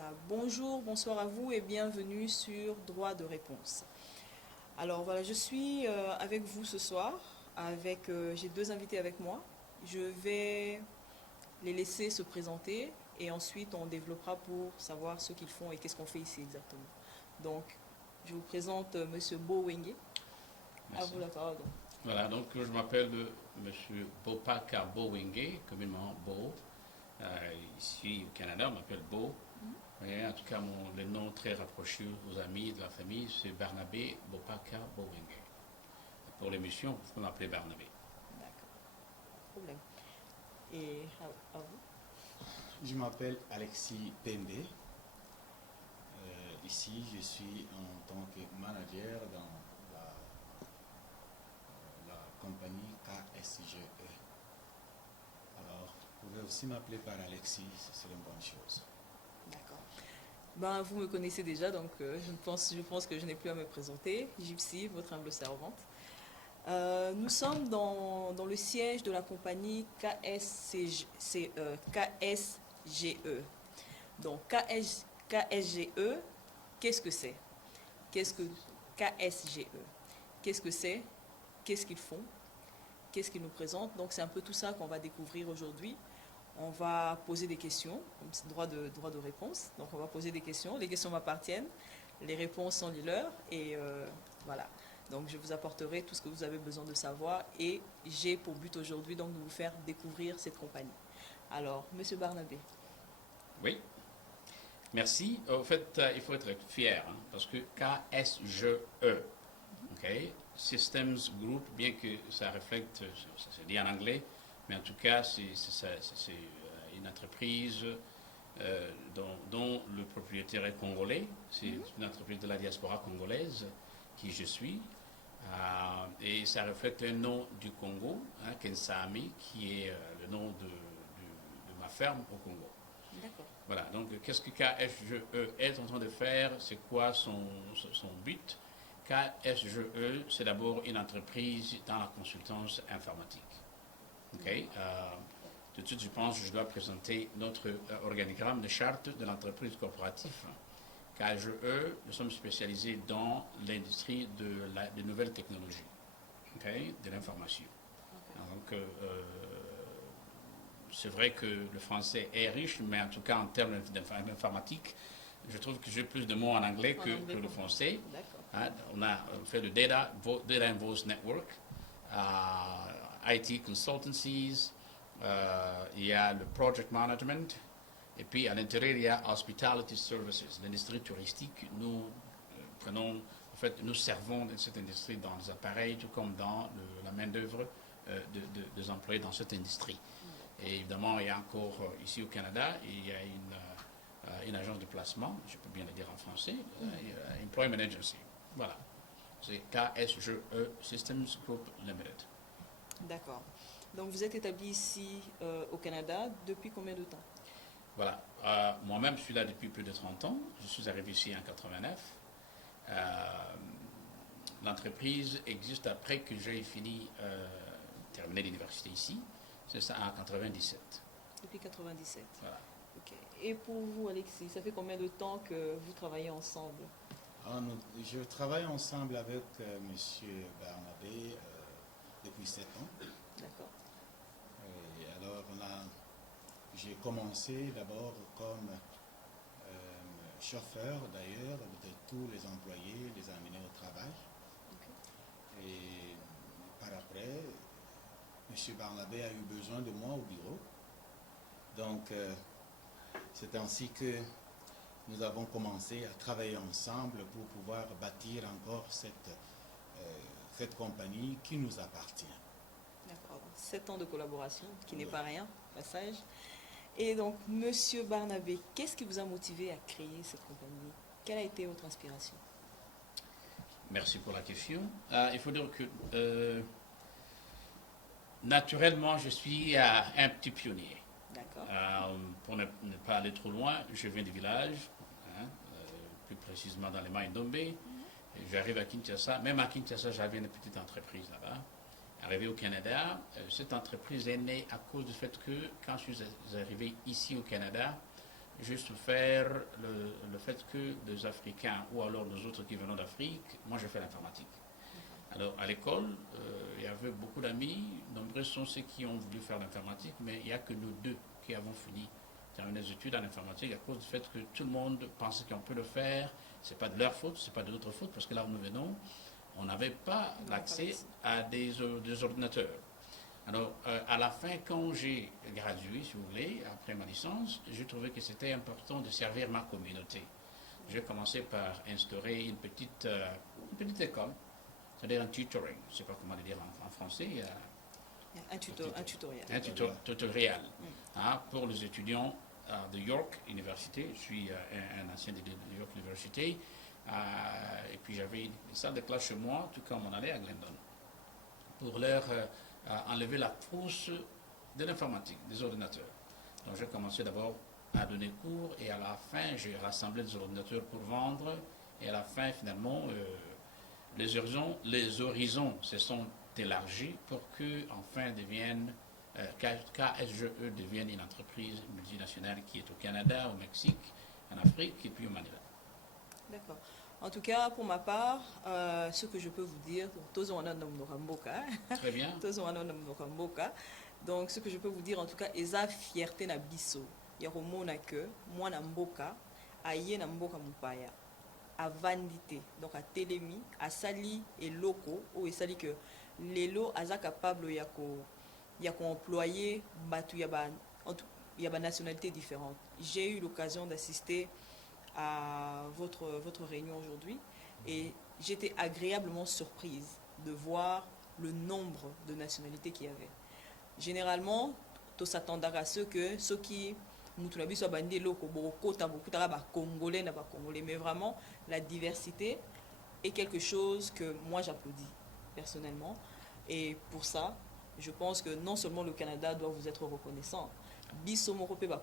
Voilà, bonjour, bonsoir à vous et bienvenue sur Droit de réponse. Alors voilà, je suis avec vous ce soir, j'ai deux invités avec moi. Je vais les laisser se présenter et ensuite on développera pour savoir ce qu'ils font et qu'est-ce qu'on fait ici exactement. Donc, je vous présente Monsieur Bo Wenge. À Merci. vous la parole. Donc. Voilà, donc je m'appelle Monsieur Bopaka Bowenge, communément Bo. Ici au Canada, on m'appelle Bo. Et en tout cas, le nom très rapproché aux amis de la famille, c'est Barnabé Bopaka Bowenge. Pour l'émission, vous pouvez m'appeler Barnabé. D'accord, pas de problème. Et à vous. Je m'appelle Alexis Pembe. Ici, je suis en tant que manager dans la compagnie KSGE. Alors, vous pouvez aussi m'appeler par Alexis, ce serait une bonne chose. D'accord. Ben, vous me connaissez déjà, donc je pense que je n'ai plus à me présenter. Gypsy, votre humble servante. Nous sommes dans le siège de la compagnie KSGE. Donc KSGE, qu'est-ce que c'est? Qu'est-ce que KSGE? Qu'est-ce que c'est? Qu'est-ce qu'ils font? Qu'est-ce qu'ils nous présentent? Donc c'est un peu tout ça qu'on va découvrir aujourd'hui. On va poser des questions, droit de réponse. Donc on va poser des questions. Les questions m'appartiennent, les réponses sont les leurs et voilà. Donc je vous apporterai tout ce que vous avez besoin de savoir et j'ai pour but aujourd'hui donc de vous faire découvrir cette compagnie. Alors, Monsieur Barnabé. Oui, merci. En fait, il faut être fier, hein, parce que KSGE, ok, Systems Group, bien que ça reflète, ça se dit en anglais, mais en tout cas, c'est une entreprise dont le propriétaire est congolais. C'est une entreprise de la diaspora congolaise qui je suis. Et ça reflète un nom du Congo, hein, Kensami, qui est le nom de ma ferme au Congo. D'accord. Voilà, donc qu'est-ce que KSGE est en train de faire? C'est quoi son but? KSGE, c'est d'abord une entreprise dans la consultance informatique. Ok, tout de suite, je pense que je dois présenter notre organigramme de charte de l'entreprise coopérative. KSGE, nous sommes spécialisés dans l'industrie de nouvelles technologies, okay, de l'information. Donc, c'est vrai que le français est riche, mais en tout cas en termes d'informatique, je trouve que j'ai plus de mots en anglais que le français. Hein, on a fait le Data and Voice Network, IT Consultancies, il y a le Project Management, et puis à l'intérieur il y a Hospitality Services, l'industrie touristique. Nous nous servons de cette industrie dans les appareils, tout comme dans la main-d'œuvre des employés dans cette industrie. Et évidemment, il y a encore ici au Canada, il y a une agence de placement, je peux bien le dire en français, Employment Agency. Voilà. C'est KSGE Systems Group Limited. D'accord. Donc vous êtes établi ici au Canada depuis combien de temps? Voilà. Moi-même, je suis là depuis plus de 30 ans. Je suis arrivé ici en 89. L'entreprise existe après que j'ai terminé l'université ici. C'est ça en 97. Depuis 97. Voilà. Ok. Et pour vous, Alexis, ça fait combien de temps que vous travaillez ensemble? Je travaille ensemble avec M. Barnabé depuis 7 ans. D'accord. Et alors, j'ai commencé d'abord comme chauffeur d'ailleurs de tous les employés, les amener au travail. Okay. Et par après, M. Barnabé a eu besoin de moi au bureau. Donc, c'est ainsi que nous avons commencé à travailler ensemble pour pouvoir bâtir encore cette compagnie qui nous appartient. D'accord. 7 ans de collaboration, qui n'est pas rien, passage. Et donc, Monsieur Barnabé, qu'est-ce qui vous a motivé à créer cette compagnie? Quelle a été votre inspiration? Merci pour la question. Il faut dire que naturellement, je suis un petit pionnier. D'accord. Pour ne pas aller trop loin, je viens du village, hein, plus précisément dans les Maïndombe. J'arrive à Kinshasa. Même à Kinshasa, j'avais une petite entreprise là-bas. Arrivé au Canada, cette entreprise est née à cause du fait que quand je suis arrivé ici au Canada, juste faire le fait que les Africains ou alors nous autres qui venons d'Afrique, moi je fais l'informatique. Alors à l'école, il y avait beaucoup d'amis, nombreux sont ceux qui ont voulu faire l'informatique, mais il n'y a que nous deux qui avons fini terminer des études en informatique à cause du fait que tout le monde pensait qu'on peut le faire. Ce n'est pas de leur faute, ce n'est pas de notre faute, parce que là où nous venons, on n'avait pas l'accès à des ordinateurs. Alors, à la fin, quand j'ai gradué, si vous voulez, après ma licence, j'ai trouvé que c'était important de servir ma communauté. J'ai commencé par instaurer une petite école, c'est-à-dire un tutoring, je ne sais pas comment le dire en français. Un tutoriel. Un tutoriel pour les étudiants de York University. Je suis un ancien de York University. Et puis j'avais une salle de classe chez moi, tout comme on allait à Glendon, pour leur enlever la frousse de l'informatique, des ordinateurs. Donc j'ai commencé d'abord à donner cours et à la fin j'ai rassemblé des ordinateurs pour vendre et à la fin finalement les horizons se sont élargis pour que enfin KSGE devienne une entreprise multinationale qui est au Canada, au Mexique, en Afrique et puis au Manila. D'accord. En tout cas, pour ma part, ce que je peux vous dire, très bien. Donc, ce que je peux vous dire, en tout cas, eza fierté na biso. Yaromona que moi na mboka, aye na mboka mupaya, a vandité, donc à télémi, à sali et locaux, ou et sali que les lots aza capable yako employer batu yaba nationalité différente. J'ai eu l'occasion d'assister à votre réunion aujourd'hui et j'étais agréablement surprise de voir le nombre de nationalités qu'il y avait. Généralement, tout s'attendait à ceux qui congolais, mais vraiment la diversité est quelque chose que moi j'applaudis personnellement et pour ça je pense que non seulement le Canada doit vous être reconnaissant,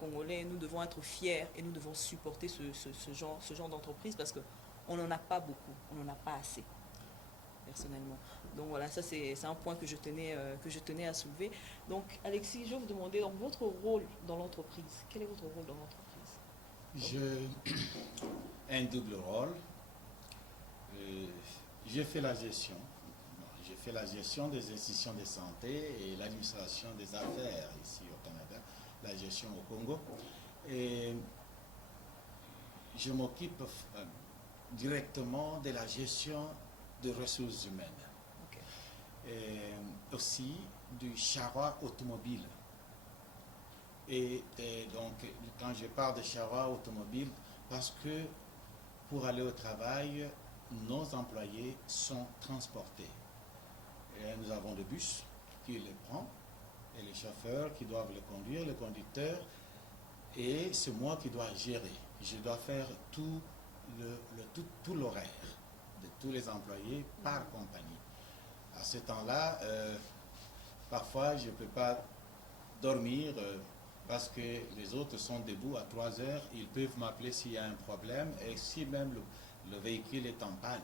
Congolais, nous devons être fiers et nous devons supporter ce genre d'entreprise parce qu'on n'en a pas beaucoup, on n'en a pas assez, personnellement. Donc voilà, ça c'est un point que je tenais à soulever. Donc Alexis, je vais vous demander donc, votre rôle dans l'entreprise. Quel est votre rôle dans l'entreprise? J'ai un double rôle. J'ai fait la gestion. J'ai fait la gestion des institutions de santé et l'administration des affaires ici au Canada, la gestion au Congo. Et je m'occupe directement de la gestion des ressources humaines. Okay. Et aussi du charroi automobile. Et donc, quand je parle de charroi automobile, parce que pour aller au travail, nos employés sont transportés. Et nous avons des bus qui les prennent et les chauffeurs qui doivent les conduire, les conducteurs, et c'est moi qui dois gérer. Je dois faire tout l'horaire de tous les employés par compagnie. À ce temps-là, parfois je ne peux pas dormir parce que les autres sont debout à 3 heures, ils peuvent m'appeler s'il y a un problème et si même le véhicule est en panne.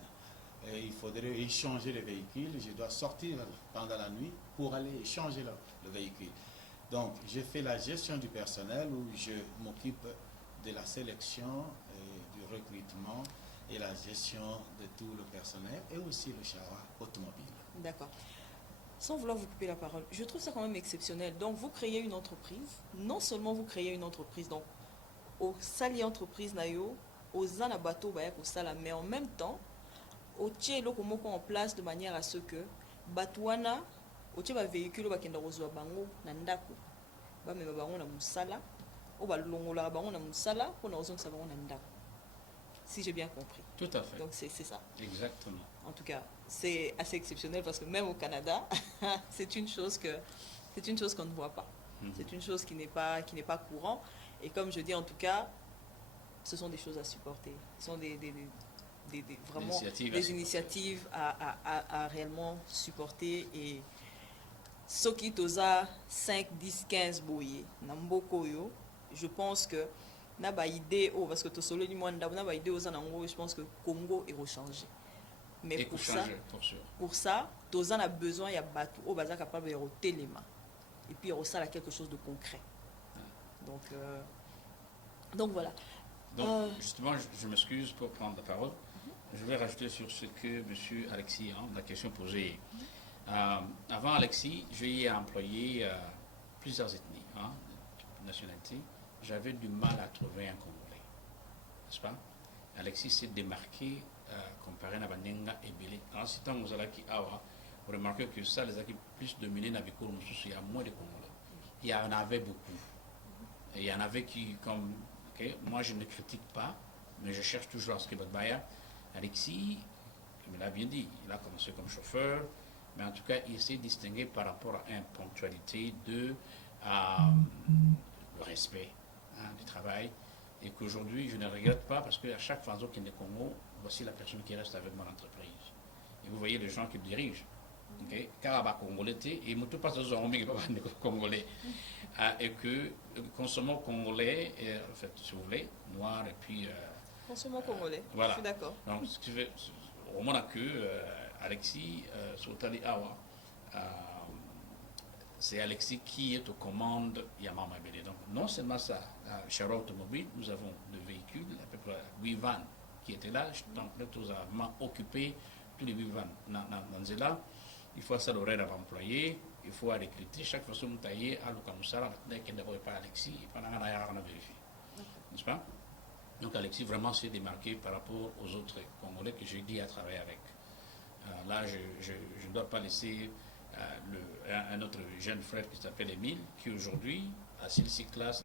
Et il faudrait échanger le véhicule, je dois sortir pendant la nuit pour aller échanger le véhicule. Donc, je fais la gestion du personnel où je m'occupe de la sélection, du recrutement et la gestion de tout le personnel et aussi le charroi automobile. D'accord. Sans vouloir vous couper la parole, je trouve ça quand même exceptionnel. Donc, vous créez une entreprise. Non seulement vous créez une entreprise, donc, au sali entreprise nayo, aux anabato bayak au sala, mais en même temps, au tché lokomoko en place de manière à ce que batouana au tché ba véhicule ba kenda rozwa bango na ndako ba mema bango na musala o ba longola bango na musala pour na ozon bango na ndako, si j'ai bien compris. Tout à fait. Donc c'est ça. Exactement. En tout cas, c'est assez exceptionnel parce que même au Canada, c'est une chose qu'on ne voit pas. C'est une chose qui n'est pas courant et comme je dis en tout cas, ce sont des choses à supporter. Ce sont vraiment des initiatives à réellement supporter et ce qui toza 5, 10, 15 boye namboko yo, je pense que na ba idée parce que to solo ni mwanda na ba idée oza nango, je pense que Congo est rechangé. Mais pour ça toza na besoin ya batu o baza capable de rotelema et puis ça quelque chose de concret. Donc Donc voilà. Donc, justement, je m'excuse pour prendre la parole. Je vais rajouter sur ce que M. Alexis, la question posée. Avant Alexis, j'ai employé plusieurs ethnies, nationalités. J'avais du mal à trouver un Congolais, n'est-ce pas? Alexis s'est démarqué comparé à Bandenga et Bélé. En ce temps, vous remarquez que ça, les équipes plus dominées dans il y a moins de Congolais. Il y en avait beaucoup. Et il y en avait qui, comme, moi je ne critique pas, mais je cherche toujours à ce que Badbaya, Alexis, comme il a bien dit, il a commencé comme chauffeur, mais en tout cas, il s'est distingué par rapport à une ponctualité de le respect du travail, et qu'aujourd'hui, je ne regrette pas parce qu'à chaque fois qu'il est Congo, voici la personne qui reste avec mon entreprise. Et vous voyez les gens qui dirigent. Car Congolais, et tout passe dans un Congolais. Et que consommons congolais, en fait, si vous voulez, noir et puis. Consommons congolais, voilà. Je suis d'accord. Donc, ce qui fait, au moment que Alexis Sotali Awa, c'est Alexis qui est aux commandes Yamama Bélé. Donc, non seulement ça, chez Automobile, nous avons des véhicules, à peu près 8 vannes qui étaient là, donc nous avons occupé tous les 8 vannes dans là. Il faut ça l'horaire à employer, il faut recruter chaque fois que nous taillons à l'Okamusara, dès qu'il n'y pas Alexis, pendant qu'on a vérifié. N'est-ce pas? Donc Alexis vraiment s'est démarqué par rapport aux autres Congolais que j'ai dit à travailler avec. Là, je ne dois pas laisser un autre jeune frère qui s'appelle Émile, qui aujourd'hui a 6 classes.